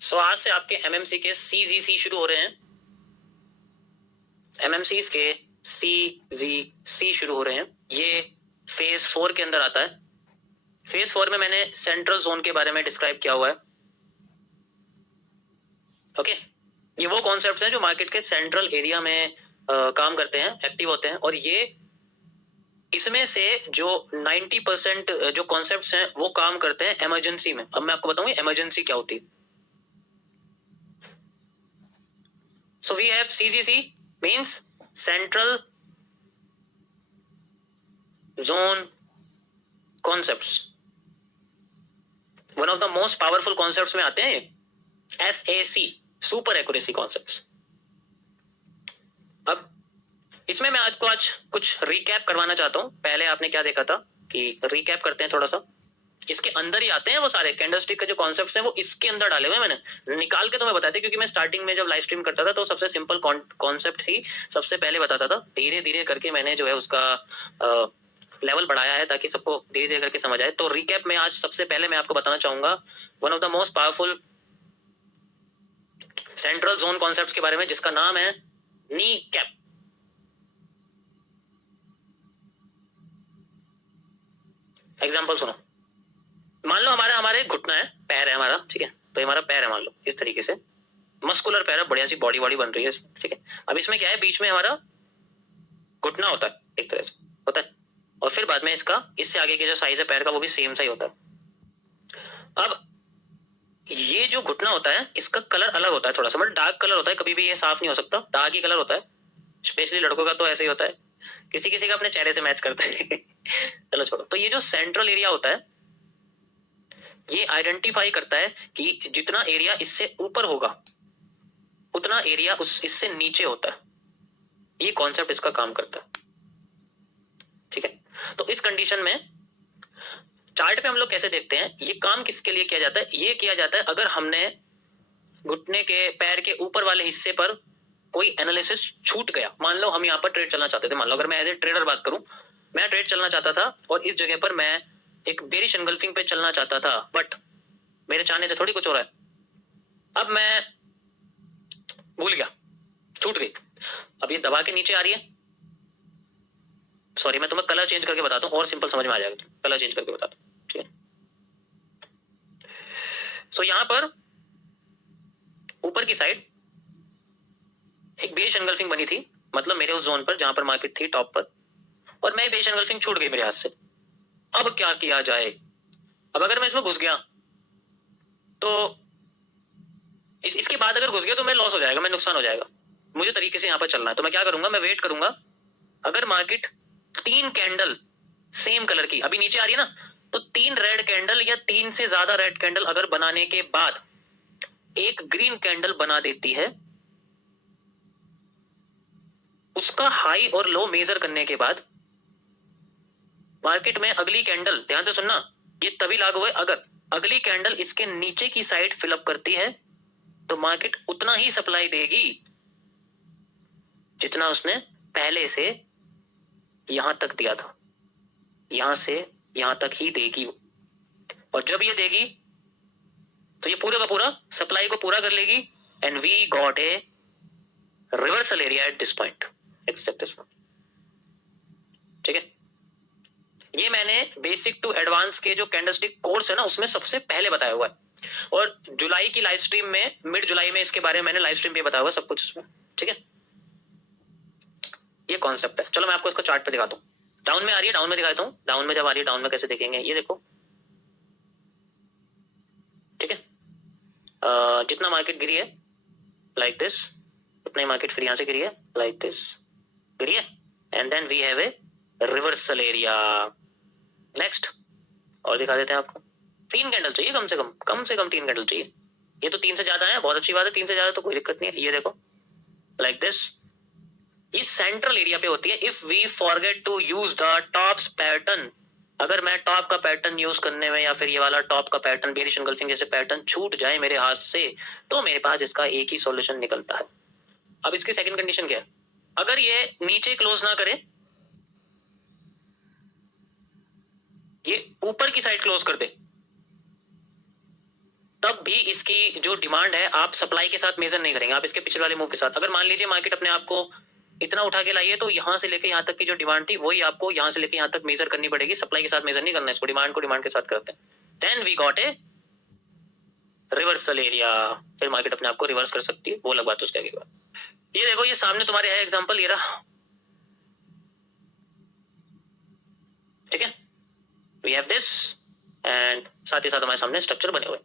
सो आज से आपके एमएमसी के सीजीसी शुरू हो रहे हैं। एमएमसीज के सीजीसी शुरू हो रहे हैं। ये फेज 4 के अंदर आता है। फेज 4 में मैंने सेंट्रल जोन के बारे में डिस्क्राइब किया हुआ है। ओके, ये वो कॉन्सेप्ट्स हैं जो मार्केट के सेंट्रल एरिया में काम करते हैं, एक्टिव होते हैं, और ये इसमें से जो 90% जो कॉन्सेप्ट्स हैं वो काम करते हैं इमरजेंसी में। अब मैं आपको बताऊंगी इमरजेंसी क्या होती है। So we have CGC means central zone concepts. One of the most powerful concepts में आते हैं SAC, सुपर एक्यूरेसी कॉन्सेप्ट्स। अब इसमें मैं आज कुछ रिकैप करवाना चाहता हूं। पहले आपने क्या देखा था कि रिकैप करते हैं थोड़ा सा। इसके अंदर ही आते हैं वो सारे कैंडलस्टिक के जो कॉन्सेप्ट्स हैं, वो इसके अंदर डाले हुए हैं। मैंने निकाल के तुम्हें बताया था, क्योंकि मैं स्टार्टिंग में जब लाइव स्ट्रीम करता था तो सबसे सिंपल कॉन्सेप्ट ही सबसे पहले बताता था। धीरे धीरे करके मैंने जो है उसका लेवल बढ़ाया है ताकि सबको धीरे धीरे करके समझ आए। तो रिकैप में आज सबसे पहले मैं आपको बताना चाहूंगा one of the most powerful central zone concepts के बारे में, जिसका नाम है नी कैप। एग्जाम्पल सुनो। मान लो हमारे घुटना है, पैर है हमारा, ठीक है। तो हमारा पैर है, मान लो इस तरीके से मस्कुलर पैर है, बढ़िया सी बॉडी बन रही है, ठीक है। अब इसमें क्या है, बीच में हमारा घुटना होता है, एक तरह से होता है, और फिर बाद में इसका इससे आगे के जो साइज है पैर का वो भी सेम सा ही होता है। अब ये जो घुटना होता है इसका कलर अलग होता है, थोड़ा सा मतलब डार्क कलर होता है। कभी भी ये साफ नहीं हो सकता, डार्क ही कलर होता है। स्पेशली लड़कों का तो ऐसे ही होता है, किसी किसी का अपने चेहरे से मैच करता है। चलो छोड़ो। तो ये जो सेंट्रल एरिया होता है ये आइडेंटिफाई करता है कि जितना एरिया इससे ऊपर होगा उतना एरिया इससे नीचे होता है। ये कॉन्सेप्ट इसका काम करता है, ठीक है। तो इस कंडीशन में चार्ट पे हम लोग कैसे देखते हैं ये काम किसके लिए किया जाता है। ये किया जाता है अगर हमने घुटने के पैर के ऊपर वाले हिस्से पर कोई एनालिसिस छूट गया। मान लो हम यहाँ पर ट्रेड चलना चाहते थे, मान लो अगर मैं एज ए ट्रेडर बात करूं, मैं ट्रेड चलना चाहता था और इस जगह पर मैं एक बेरिश एंगल्फिंग पे चलना चाहता था, बट मेरे चाहने से थोड़ी कुछ हो रहा है। अब मैं भूल गया, छूट गई। अब ये दबा के नीचे आ रही है। सॉरी, मैं तुम्हें कलर चेंज करके बताता हूँ और सिंपल समझ में आ जाएगा। कलर चेंज करके बताता हूँ, ठीक है। सो यहां पर ऊपर की साइड एक बेरिश एंगल्फिंग बनी थी, मतलब मेरे उस जोन पर जहां पर मार्केट थी टॉप पर, और मैं बेरिश एंगल्फिंग छूट गई मेरे हाथ से। अब क्या किया जाए। अब अगर मैं इसमें घुस गया तो इसके बाद अगर घुस गया तो मैं लॉस हो जाएगा, मैं नुकसान हो जाएगा। मुझे तरीके से यहाँ पर चलना है, तो मैं क्या करूंगा, मैं वेट करूंगा। अगर मार्केट 3 कैंडल सेम कलर की अभी नीचे आ रही है ना, तो 3 रेड कैंडल या 3 से ज्यादा रेड कैंडल अगर बनाने के बाद एक ग्रीन कैंडल बना देती है, उसका हाई और लो मेजर करने के बाद मार्केट में अगली कैंडल, ध्यान से सुनना, ये तभी लागू है अगर अगली कैंडल इसके नीचे की साइड फिलअप करती है तो मार्केट उतना ही सप्लाई देगी जितना उसने पहले से यहां तक दिया था। यहां से यहां तक ही देगी, और जब ये देगी तो ये पूरा का पूरा सप्लाई को पूरा कर लेगी। And we got a reversal area at this point, except this point, ठीक है। ये मैंने बेसिक टू एडवांस के जो कैंडलस्टिक कोर्स है ना उसमें सबसे पहले बताया हुआ है, और जुलाई की लाइव स्ट्रीम में, मिड जुलाई में इसके बारे में मैंने लाइव स्ट्रीम पे बताया हुआ सब कुछ उसमें, ठीक है। ये कॉन्सेप्ट है। चलो मैं आपको इसको चार्ट पे दिखाता हूँ। डाउन में आ रही है, डाउन में दिखाता हूँ। डाउन में जब आ रही है, डाउन में कैसे देखेंगे, ये देखो, ठीक है। जितना मार्केट गिरी है लाइक दिस, उतना ही मार्केट फिर यहां से गिरी है लाइक दिस, गिरी है, and then we have a reversal area. Next और दिखा देते हैं आपको। 3 कैंडल चाहिए कम से कम 3 कैंडल चाहिए। ये तो 3 से ज्यादा है, बहुत अच्छी बात है, 3 से ज्यादा तो कोई दिक्कत नहीं है। ये देखो लाइक दिस, ये सेंट्रल एरिया पे होती है। If we forget to use the tops pattern, अगर मैं टॉप का पैटर्न यूज करने में या फिर ये वाला टॉप का पैटर्न बेरिश एंगल्फिंग जैसे पैटर्न छूट जाए मेरे हाथ से, तो मेरे पास इसका एक ही सॉल्यूशन निकलता है। अब इसकी सेकंड कंडीशन क्या है, अगर ये नीचे क्लोज ना करे, ये ऊपर की साइड क्लोज कर दे, तब भी इसकी जो डिमांड है आप सप्लाई के साथ मेजर नहीं करेंगे, आप इसके पिछले वाले मूव के साथ। अगर मान लीजिए मार्केट अपने आप को इतना उठा के लाइए तो यहाँ से लेके यहाँ तक की जो डिमांड थी वही आपको यहाँ से लेके यहाँ तक मेजर करनी पड़ेगी, सप्लाई के साथ मेजर नहीं करना, इसको डिमांड को डिमांड के साथ करते हैं। Then we got a reversal area, फिर मार्केट अपने आप को रिवर्स कर सकती है, वो अलग बात उसके आगे की बात। ये देखो ये सामने तुम्हारे है एग्जांपल, ये रहा, ठीक है, वी हैव दिस एंड साथ ही साथ हमारे सामने स्ट्रक्चर बने हुए,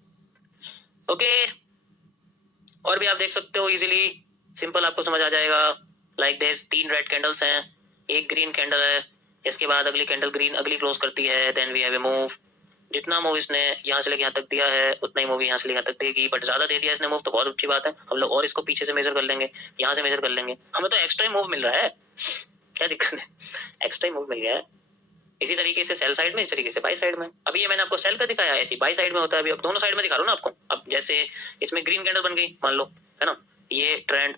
ओके। और भी आप देख सकते हो इजीली, सिंपल आपको समझ आ जाएगा। लाइक दिस 3 रेड कैंडल्स हैं, एक ग्रीन कैंडल है, इसके बाद अगली कैंडल ग्रीन अगली क्लोज करती है, then we have a move. जितना मूव इसने यहाँ से लेके यहाँ तक दिया है उतना ही मूव यहाँ से लेके यहाँ तक देगी, बट ज्यादा दे दिया इसने मूव तो बहुत अच्छी बात है, हम लोग और इसको पीछे से मेजर कर लेंगे, यहाँ से मेजर कर लेंगे, हमें तो एक्स्ट्रा मूव मिल रहा है, क्या दिक्कत है, एक्स्ट्रा मूव मिल गया है। इसी तरीके से सेल साइड में, इस तरीके से बाई साइड में। अभी ये मैंने आपको सेल का दिखाया, ऐसी बाई साइड में होता है। अभी अब दोनों साइड में दिखा रहा हूँ ना आपको। अब जैसे इसमें ग्रीन कैंडल बन गई मान लो, है ना, ये ट्रेंड,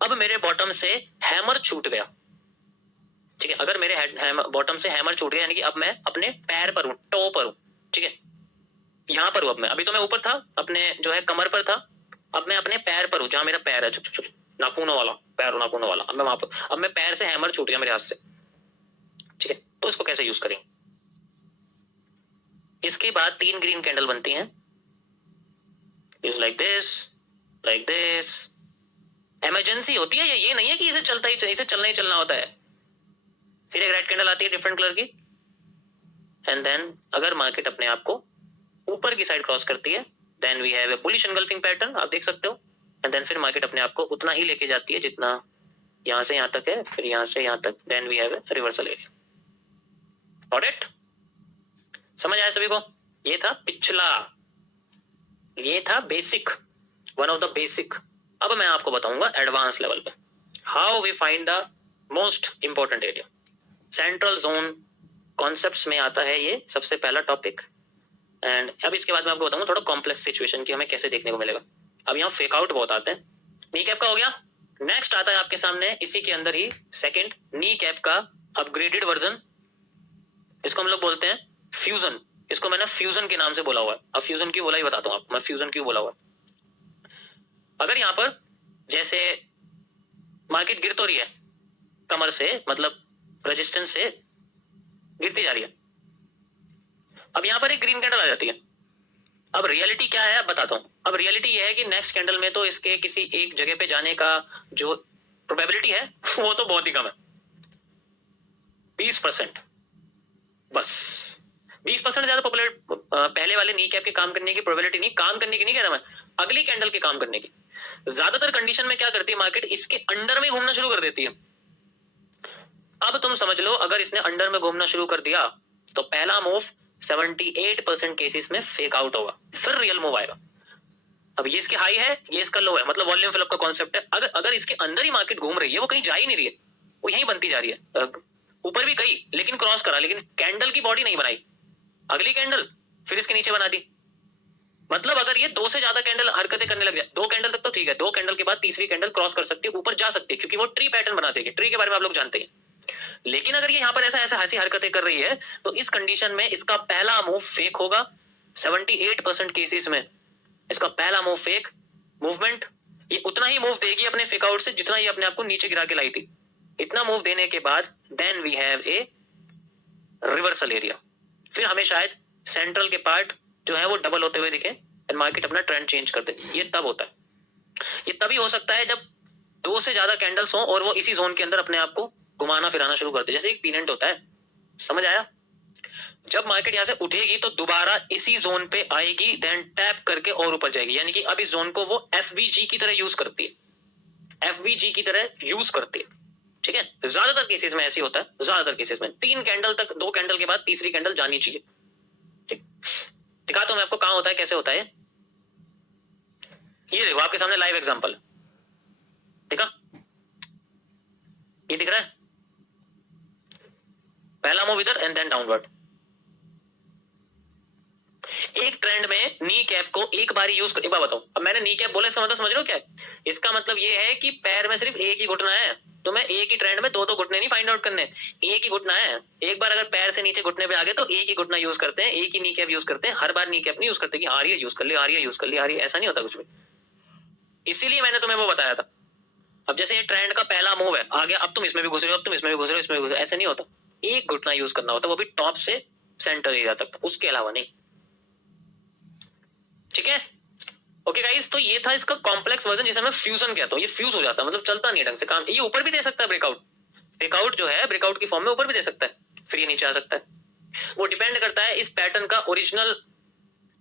अब मेरे बॉटम से हैमर छूट गया, ठीक है, अगर मेरे बॉटम से हैमर छूट गया यानी कि अब मैं अपने पैर पर हूँ, टो पर हूँ, ठीक है, यहाँ पर हूँ अब मैं, अभी तो मैं ऊपर था अपने जो है कमर पर था, अब मैं अपने पैर पर हूँ, जहां मेरा पैर है नाखूनों वाला पैर, नाखूनों वाला, अब मैं वहां पर, अब मैं पैर से हैमर छूट गया मेरे हाथ से, ठीक है। तो इसको कैसे यूज करेंगे, इसके बाद 3 ग्रीन कैंडल बनती हैं, यूज लाइक दिस। इमरजेंसी होती है ये नहीं है कि इसे चलता ही इसे चलना ही चलना होता है। फिर एक रेड कैंडल आती है डिफरेंट कलर की, एंड देन अगर मार्केट अपने आप को ऊपर की साइड क्रॉस करती है, then we have a bullish engulfing pattern, आप देख सकते हो, एंड देन फिर मार्केट अपने आप को उतना ही लेके जाती है जितना यहां से यहां तक है, फिर यहां से यहां तक, then we have a reversal area. Got it? समझ आया सभी को? ये था पिछला, ये था basic, one of the basic. अब मैं आपको बताऊंगा एडवांस लेवल पे how we find the most important area. Central zone concepts में आता है ये सबसे पहला टॉपिक, एंड अब इसके बाद मैं आपको बताऊंगा थोड़ा कॉम्प्लेक्स सिचुएशन की हमें कैसे देखने को मिलेगा। अब यहाँ फेक आउट बहुत आते हैं, नी कैप का हो गया, नेक्स्ट आता है आपके सामने इसी के अंदर ही सेकंड नी कैप का अपग्रेडेड वर्जन, इसको हम लोग बोलते हैं फ्यूजन। इसको मैंने फ्यूजन के नाम से बोला हुआ है। अब फ्यूजन क्यों बोला ही बताता हूँ आपको मैं, फ्यूजन क्यों बोला हुआ है। अगर यहाँ पर जैसे मार्केट गिर तो रही है कमर से, मतलब रेजिस्टेंस से गिरती जा रही है, अब यहाँ पर एक ग्रीन कैंडल आ जाती है। अब रियलिटी क्या है अब बताता हूँ। अब रियलिटी ये है कि नेक्स्ट कैंडल में तो इसके किसी एक जगह पे जाने का जो प्रोबेबिलिटी है वो तो बहुत ही कम है, 20%, बस 20% ज्यादा पहले वाले नी कैप के काम करने की प्रोबेबिलिटी नहीं, काम करने की नहीं कह रहा मैं, अगली कैंडल के काम करने की। ज्यादातर कंडीशन में क्या करती है मार्केट, इसके अंडर में घूमना शुरू कर देती है। अब तुम समझ लो अगर इसने अंडर में घूमना शुरू कर दिया तो पहला मूव 78% केसेस में फेक आउट होगा, फिर रियल मूव आएगा। अब ये इसकी हाई है, ये इसका लो है, मतलब वॉल्यूम फिलअप का कॉन्सेप्ट है। अगर इसके अंदर ही मार्केट घूम रही है, वो कहीं जा ही नहीं रही है, वो यहीं बनती जा रही है, ऊपर भी गई लेकिन क्रॉस करा, लेकिन कैंडल की बॉडी नहीं बनाई, अगली कैंडल फिर इसके नीचे बना दी। मतलब अगर ये 2 से ज्यादा कैंडल हरकतें करने लग जाए, 2 कैंडल तक तो ठीक है, 2 कैंडल के बाद तीसरी कैंडल क्रॉस कर सकती है, ऊपर जा सकती है, क्योंकि वो ट्री पैटर्न बना देगी, ट्री के बारे में आप लोग जानते हैं। लेकिन अगर ये यहाँ पर ऐसा ऐसी हरकतें कर रही है तो इस कंडीशन में इसका पहला मूव फेक होगा। 78% केसेस में इसका पहला मूव फेक मूवमेंट, ये उतना ही मूव देगी अपने फेक आउट से जितना ये अपने आप को नीचे गिरा के लाई थी। इतना मूव देने के बाद then we have a reversal area, फिर हमें शायद सेंट्रल के पार्ट जो है वो डबल होते हुए दिखे एंड मार्केट अपना ट्रेंड चेंज कर दे। ये तब होता है, ये तभी हो सकता है जब 2 से ज्यादा कैंडल्स हो और वो इसी जोन के अंदर अपने आप को घुमाना फिराना शुरू कर दे, जैसे एक पीनेंट होता है, समझ आया? जब मार्केट यहां से उठेगी तो दोबारा इसी जोन पे आएगी, देन टैप करके और ऊपर जाएगी, यानी कि अब इस जोन को वो एफवीजी की तरह यूज करती है, एफवीजी की तरह यूज करती है, ठीक है। ज्यादातर केसेस में ऐसे होता है, ज्यादातर केसेस में 3 कैंडल तक, 2 कैंडल के बाद तीसरी कैंडल जानी चाहिए, ठीक। दिखाता हूं मैं आपको कहां होता है, कैसे होता है। ये देखो आपके सामने लाइव एग्जांपल, देखा, ये दिख रहा है, पहला मूव इधर एंड देन डाउनवर्ड। एक ट्रेंड में नी कैप को एक बार यूज कर, एक बार बताओ, अब मैंने नी कैप बोला इसका मतलब समझ रहे हो क्या है? इसका मतलब ये है कि पैर में सिर्फ एक ही घुटना है, तो मैं एक ही ट्रेंड में दो घुटने नहीं फाइंड आउट करने, एक ही घुटना है। एक बार अगर पैर से नीचे घुटने पे आ गए तो एक ही घुटना यूज करते हैं, एक ही नी कैप यूज करते हैं, हर बार नी कैप नहीं यूज करते कि आ रही है यूज कर ली, आ रही है यूज कर ली, आ रही है, ऐसा नहीं होता कुछ भी। इसीलिए मैंने तुम्हें वो बताया था। अब जैसे ये ट्रेंड का पहला मूव है, आ गया, अब तुम इसमें भी घुस रहे हो, अब तुम इसमें भी घुस रहे हो, इसमें भी घुस रहे हो, ऐसे नहीं होता। एक घुटना यूज करना होता, वो भी टॉप से सेंटर एरिया तक, उसके अलावा नहीं। ठीक है, ओके गाइस, तो ये था इसका कॉम्प्लेक्स वर्जन जिसे मैं फ्यूजन कहता हूँ। ये फ्यूज हो जाता है, मतलब चलता नहीं है ढंग से काम। ये ऊपर भी दे सकता है ब्रेकआउट, ब्रेकआउट जो है ब्रेकआउट की फॉर्म में ऊपर भी दे सकता है, फिर ये नीचे आ सकता है। वो डिपेंड करता है इस पैटर्न का ओरिजिनल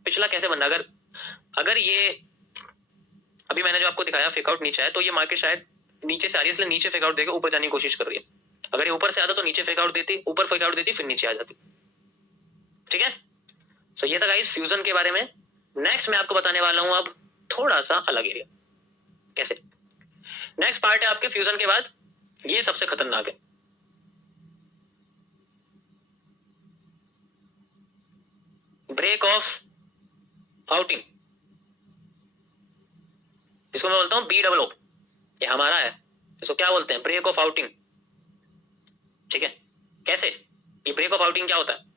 पिछला कैसे बनना। अगर ये अभी मैंने जो आपको दिखाया फेकआउट नीचे है, तो ये मार्केट शायद नीचे से आ रही है, इसलिए नीचे फेकआउट देकर ऊपर जाने की कोशिश कर रही है। अगर ये ऊपर से आता तो नीचे फेकआउट देती, ऊपर फेकआउट देती, फिर नीचे आ जाती। ठीक है, सो ये था गाइस फ्यूजन के बारे में। नेक्स्ट मैं आपको बताने वाला हूं अब थोड़ा सा अलग एरिया। कैसे? नेक्स्ट पार्ट है आपके फ्यूजन के बाद, ये सबसे खतरनाक है, ब्रेक ऑफ आउटिंग, इसको मैं बोलता हूं BOO। ये हमारा है, इसको क्या बोलते हैं? Break of outing. ठीक है, कैसे? ये ब्रेक ऑफ आउटिंग क्या होता है?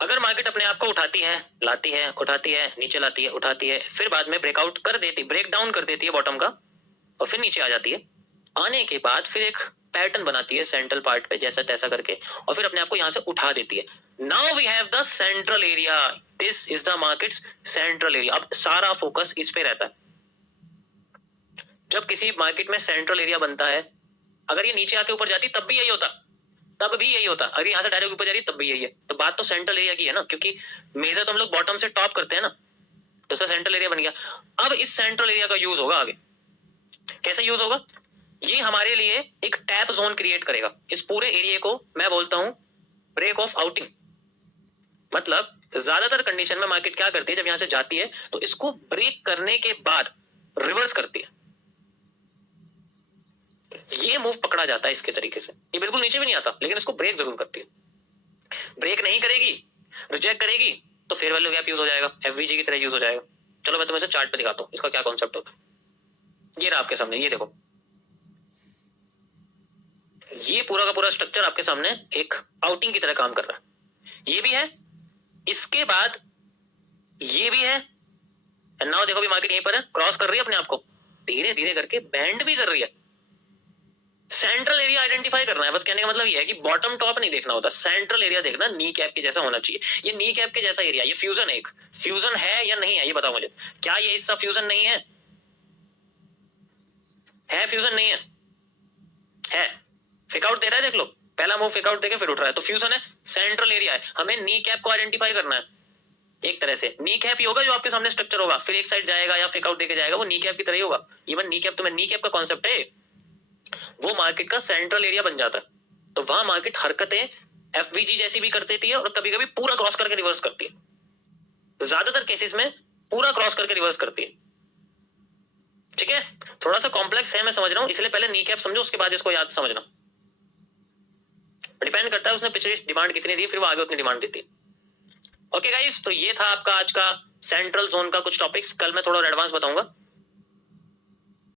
अगर मार्केट अपने आप को उठाती है, लाती है, उठाती है, नीचे लाती है, उठाती है, फिर बाद में ब्रेकआउट कर देती, ब्रेक डाउन कर देती है बॉटम का, और फिर नीचे आ जाती है, आने के बाद फिर एक पैटर्न बनाती है सेंट्रल पार्ट पे जैसा तैसा करके, और फिर अपने आप को यहां से उठा देती है। Now we have the central area, this is the market's central area. अब सारा फोकस इस पे रहता है। जब किसी मार्केट में सेंट्रल एरिया बनता है, अगर ये नीचे आके ऊपर जाती तब भी यही होता, तब भी यही होता। अगर यहाँ से डायरेक्ट ऊपर जा रही तब भी यही है। तो बात तो सेंट्रल एरिया की है ना, क्योंकि मेजर तो हम लोग बॉटम से टॉप करते हैं ना, तो उसका सेंट्रल एरिया बन गया। अब इस सेंट्रल एरिया का यूज होगा आगे। कैसे यूज होगा? ये हमारे लिए एक टैप जोन क्रिएट करेगा। इस पूरे एरिया को मैं बोलता हूं ब्रेक ऑफ आउटिंग। मतलब ज्यादातर कंडीशन में मार्केट क्या करती है, जब यहां से जाती है तो इसको ब्रेक करने के बाद रिवर्स करती है। ये मूव पकड़ा जाता है इसके तरीके से। ये बिल्कुल नीचे भी नहीं आता, लेकिन इसको ब्रेक जरूर करती है। ब्रेक नहीं करेगी, रिजेक्ट करेगी, तो फेयर वैल्यू गैप यूज हो जाएगा, FVG की तरह यूज हो जाएगा। चलो मैं तुम्हें से चार्ट पे दिखाता हूं इसका क्या कॉन्सेप्ट होता है। ये रहा आपके सामने, ये देखो, ये पूरा का पूरा स्ट्रक्चर आपके सामने एक आउटिंग की तरह काम कर रहा है। ये भी है, इसके बाद ये भी है, एंड नाउ देखो भी मार्केट यहीं पर है, क्रॉस कर रही है अपने आप को, धीरे धीरे करके बैंड भी कर रही है। सेंट्रल एरिया आइडेंटिफाई करना है, बस कहने का मतलब ये है कि बॉटम टॉप नहीं देखना होता, सेंट्रल एरिया देखना, नी कैप के जैसा होना चाहिए। ये नी कैप के जैसा एरिया, ये फ्यूजन है, एक फ्यूजन है या नहीं है ये बताओ मुझे। क्या ये हिस्सा फ्यूजन नहीं है? है फ्यूजन नहीं है? है। फेकआउट दे रहा है, देख लो, पहला मूव फेकआउट देके फिर उठ रहा है, तो फ्यूजन है, सेंट्रल एरिया है। हमें नी कैप को आइडेंटिफाई करना है। एक तरह से नी कैप ही होगा जो आपके सामने स्ट्रक्चर होगा, फिर एक साइड जाएगा या फेकआउट देके जाएगा, वो नी कैप की तरह ही होगा। इवन नी कैप, तुम्हें नी कैप का कॉन्सेप्ट है, वो मार्केट का सेंट्रल एरिया बन जाता है। तो वहां मार्केट हरकतें FVG जैसी भी कर देती है, और कभी कभी पूरा क्रॉस करके रिवर्स करती है। ज्यादातर केसेस में पूरा क्रॉस करके रिवर्स करती है। ठीक है, थोड़ा सा कॉम्प्लेक्स है मैं समझ रहा हूं, इसलिए पहले नी कैप समझो, उसके बाद इसको याद समझना। डिपेंड करता है उसने पिछली डिमांड कितनी दी, फिर वो आगे उतनी डिमांड देती है। ओके गाइस, तो ये था आपका आज का सेंट्रल जोन का कुछ टॉपिक्स। कल मैं थोड़ा एडवांस बताऊंगा।